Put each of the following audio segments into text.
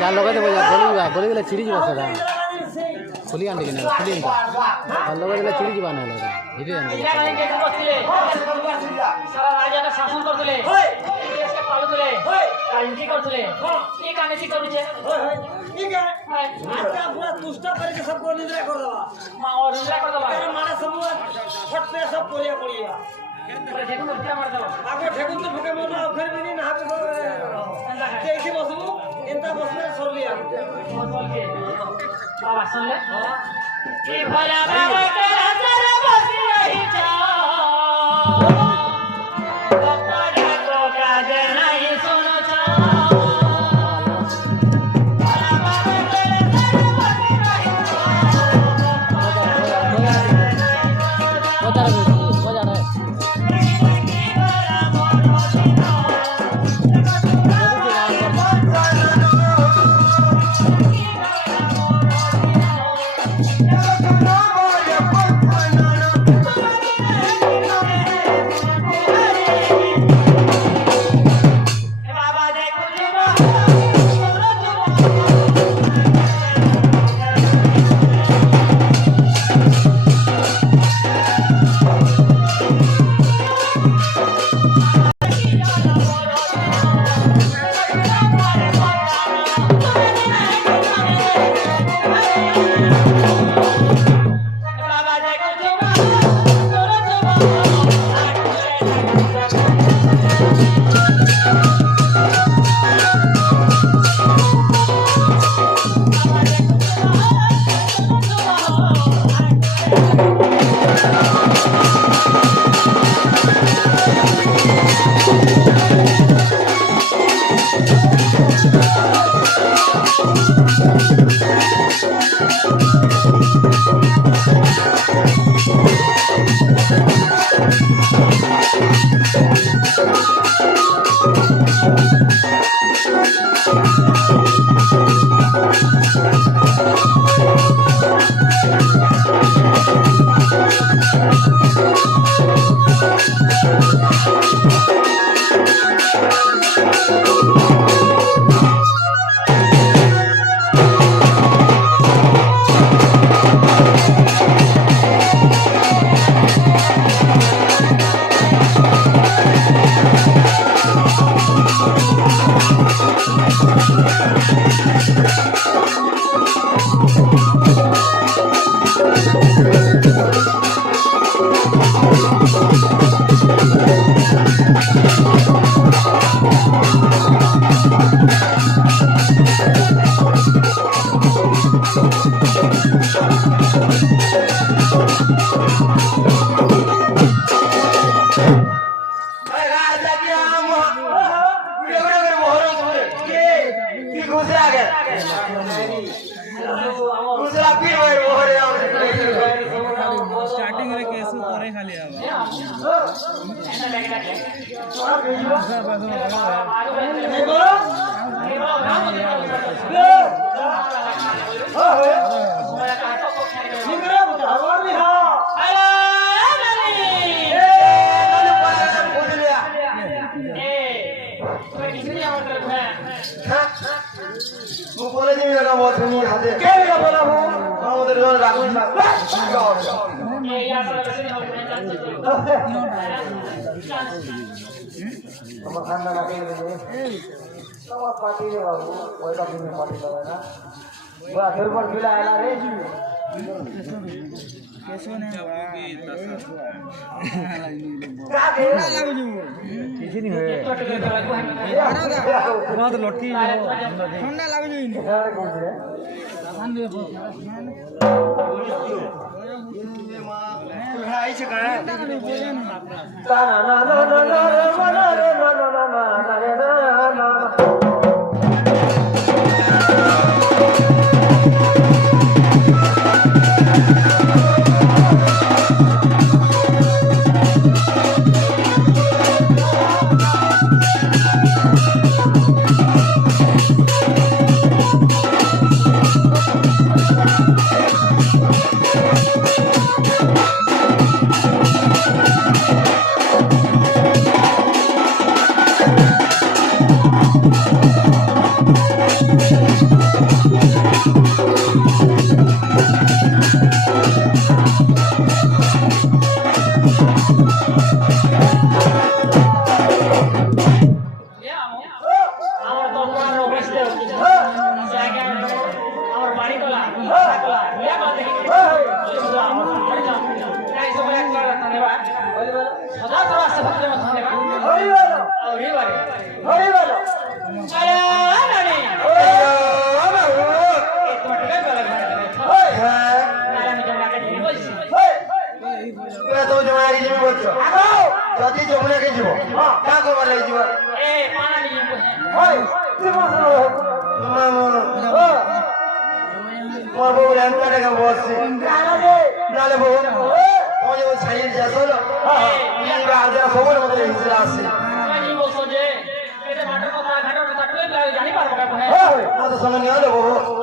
चार लोग बोली गले चिड़ी जी बस खुली आने की ना खुली चार लोग गले चिड़ी जी बाने लगा धीरे सारा राजा का शासन करतले देश के पालुतले कांची करतले ये काने से करूचे ठीक है आता पूरा तुष्टा करके सबको निद्रा कर दवा मां और निद्रा कर दवा तेरे माने सब फट पे सब कोरिया पड़िया पर ठेकुन क्या मार दवा आगे ठेकुन तो फके मोना फिर भी नहीं नहा पे कैसे बसबू एंता बसले सोल लिया बोल के बाबा सुन ले कि भला बाबा के नजर बस रही जा दूसरा के दूसरा फिर वही हो रहे स्टार्टिंग रे केसु करे खाली बोले जी मेरा बहुत नहीं खाते क्या मेरा बोला वो हम उधर जो राखू हम खाना ना के सब पार्टी रे बाबू कोई का भी पार्टी लगा ना वो फिर पर मिला आला रे केसु ने क्या दे लागो जु किसी नहीं होए बहुत लटकी ठंडा लागो जु आई छे का ना ना ना ना ना ना যদি যমুনাকে যাব কা খবর লাগি যাব ए पाना नहीं ওই মোর বউ রান্না টাকা বসছে নালে বউ ও যে ছাড়িয়ে যাসো এই রাজা খবর মধ্যে হিসেবে আছে नहीं बोल सोचे এটা মাঠের কথা ঘাটের কথা তুই জানি পারবো কা বহে ওই কত সময় নিয়ে দেবো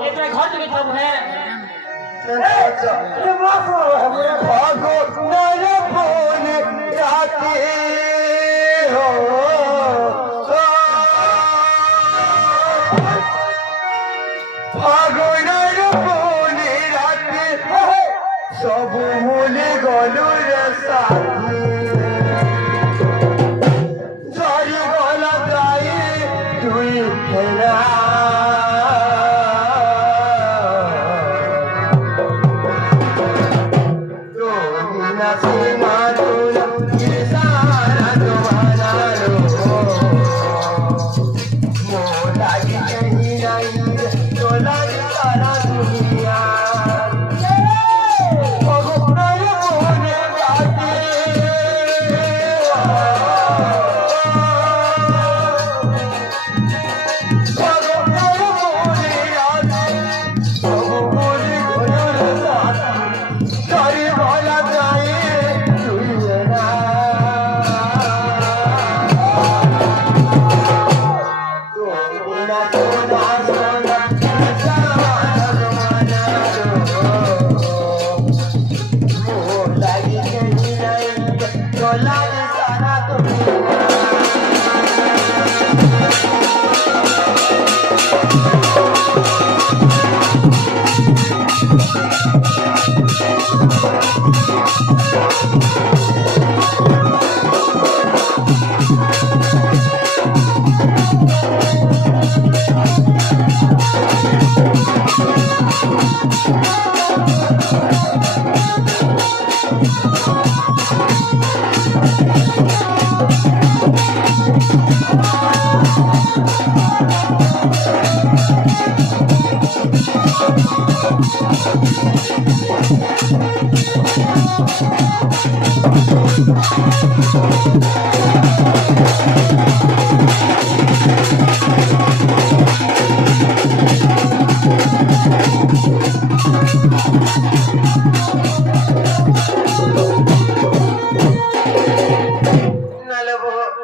এটা ঘর থেকে থাকবো হ্যাঁ আচ্ছা এ মাফ হবে ভাগো নালে বনে রাতে হো ভাগো নালে বনে রাতে সব ভুলে গেল রে সাথী জরি গলা গায়ে তুই খেলা तो बिना सीमा तो ये सारा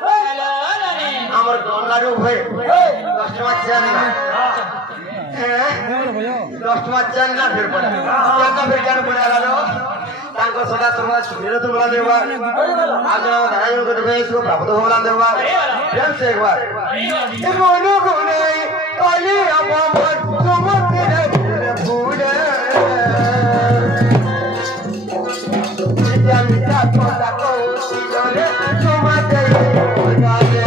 হ্যালো রানী আমার গঙ্গার উপরে 10 টাকা চান না হ্যাঁ 10 টাকা চান না ফের পড়ে কেন পড়ে গেল ତାଙ୍କ ସଦା ସର୍ବଦା ସୁଖରେ ତୁମ ଦେବା ଆଜ ଧାରଣ କରି ଗଇଛୁ ପ୍ରାପ୍ତ ହୋଲା ଦେବା ପ୍ରେମ ସେ একবার ଏ ମନକୁ ନେଇ କାଲି ଆମ ତୁମତେ ଭୁଲେ ମିଠା କଥା କହୁଥିଲେ ତୁମତେ ଭୁଲେ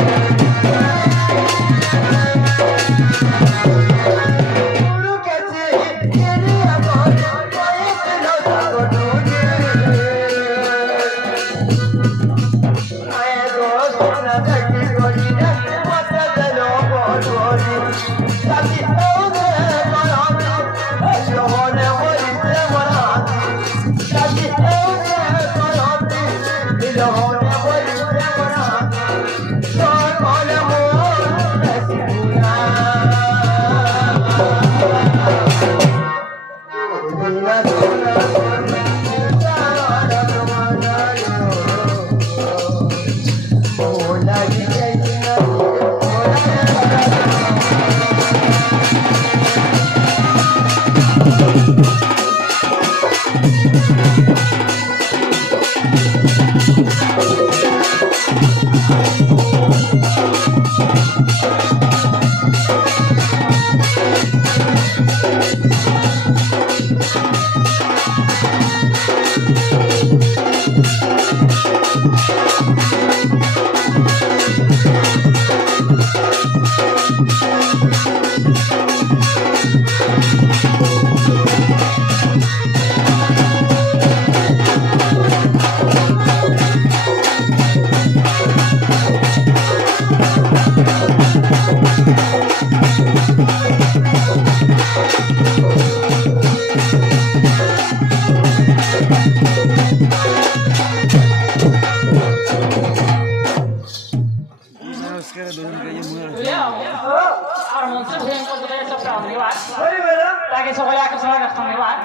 তাকে সবাই আকর্ষণ ধন্যবাদ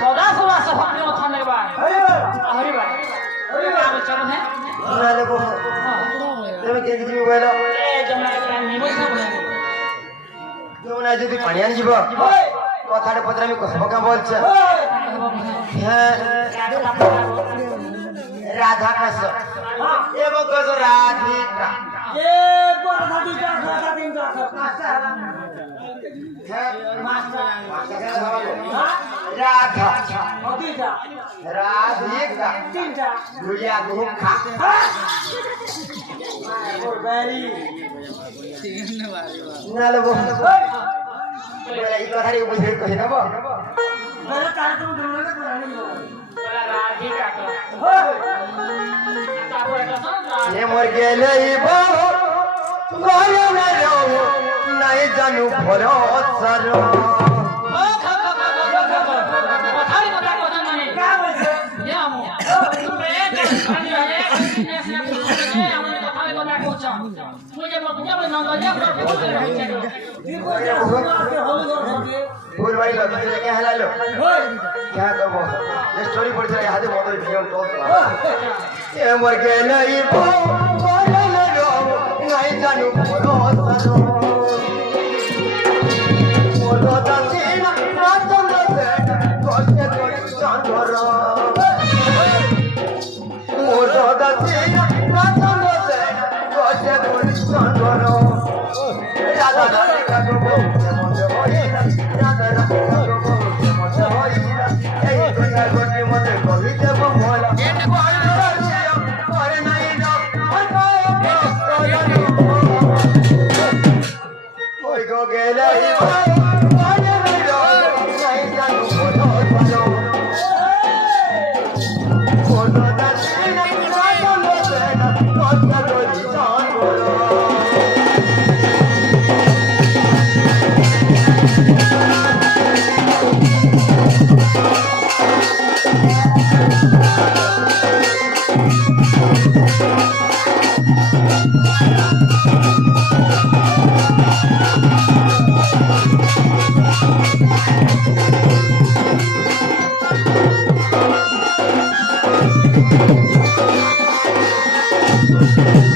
সদা সদা সভাপতি ধন্যবাদ হরিবার চলো হ্যাঁ তুমি কে কিছু বলো যমুনা যদি পানি আনি যাব কথাটা পত্র আমি কথা বলছে হ্যাঁ রাধা কৃষ্ণ এবং কত রাধিকা রাধা রাধিকা দুলিয়া দুঃখা নালে এই কথাটি বুঝে কহে দেব মোর গেলে নাই জানু ভরসার फूल भाई लोग क्या है लो क्या करबो ये स्टोरी पढ़ चला हाथे मोबाइल वीडियो टॉप ये मर के नहीं बोले लो नहीं जानू बोलो सरो बोलो दासीना ना चंद से कोसे कोई चांदरो बोलो दासीना ना चंद से कोसे कोई चांदरो राधा राधा का गो Thank you.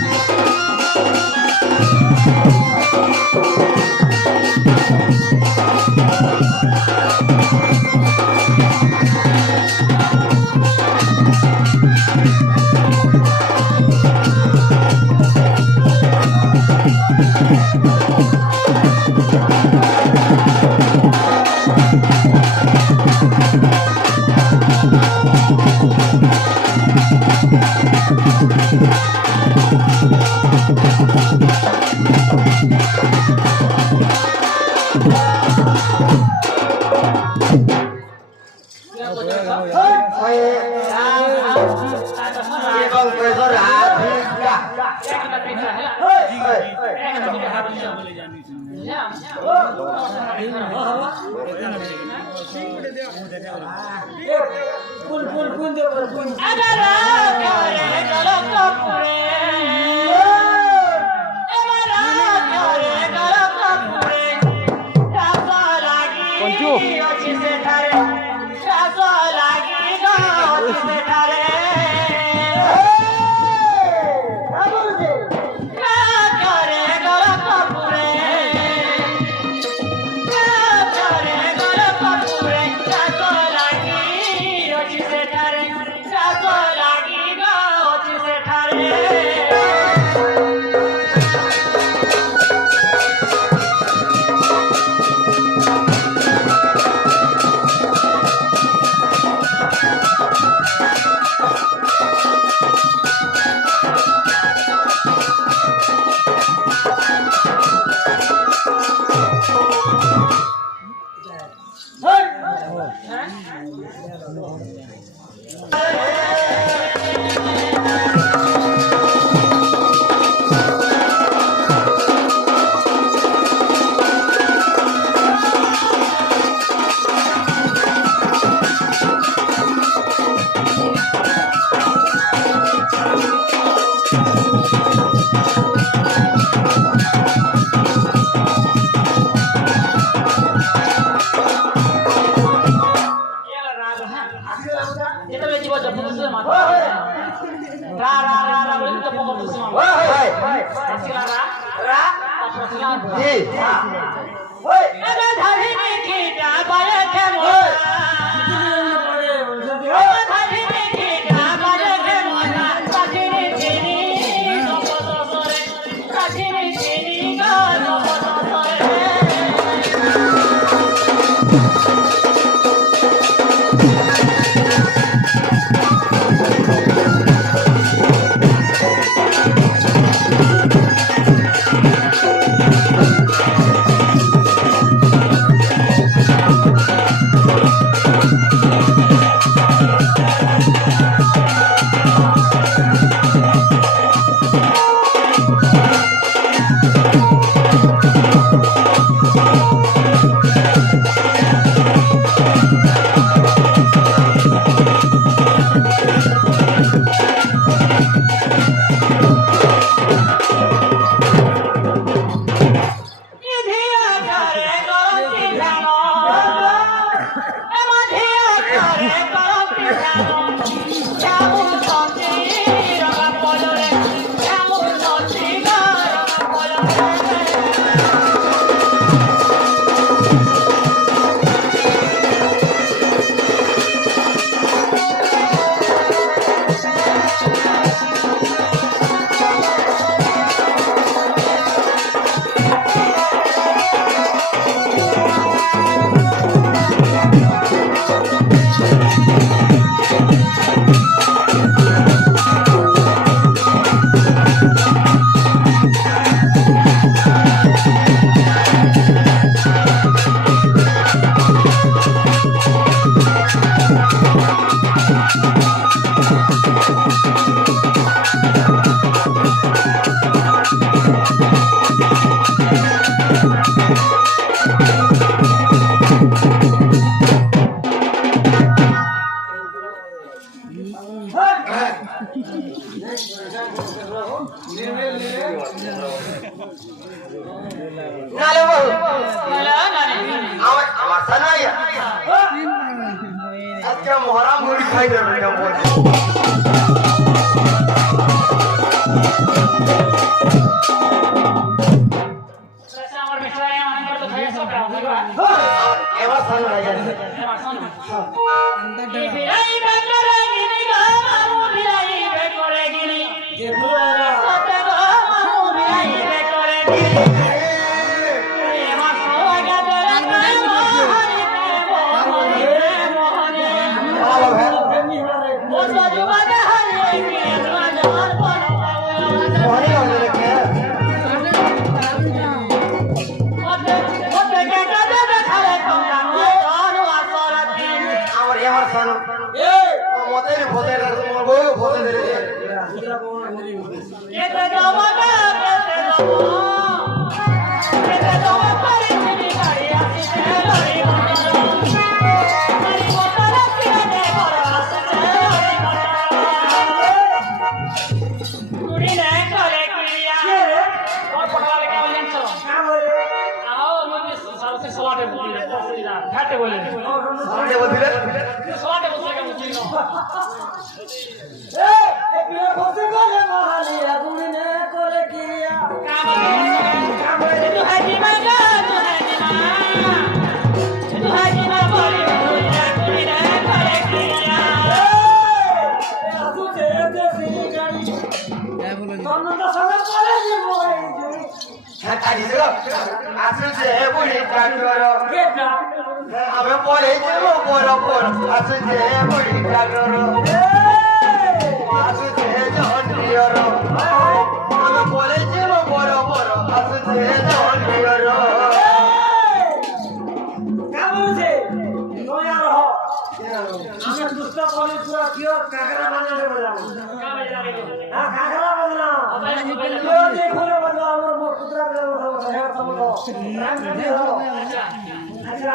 নালে বল আমার সানাইয়া আজকে মহরাম মুড়ি খাই দেবে না বল আমার মিষ্টাই আমার তো খাই সব এবার সানাইয়া এই বেকরে গিনি গো মামু বিলাই বেকরে গিনি এ পুরা সাথে গো মামু বিলাই বেকরে গিনি ঘাটে বলে সামনে বলছিলেন সলাটে বসে গেল আসুছে বুড়ি ডাক্তার আমি পরে যাব বড় বড় আসুছে বুড়ি ডাক্তার আসুছে জন্ডিয়র আমি পরে যাব বড় বড় আসুছে জন্ডিয়র আচ্ছা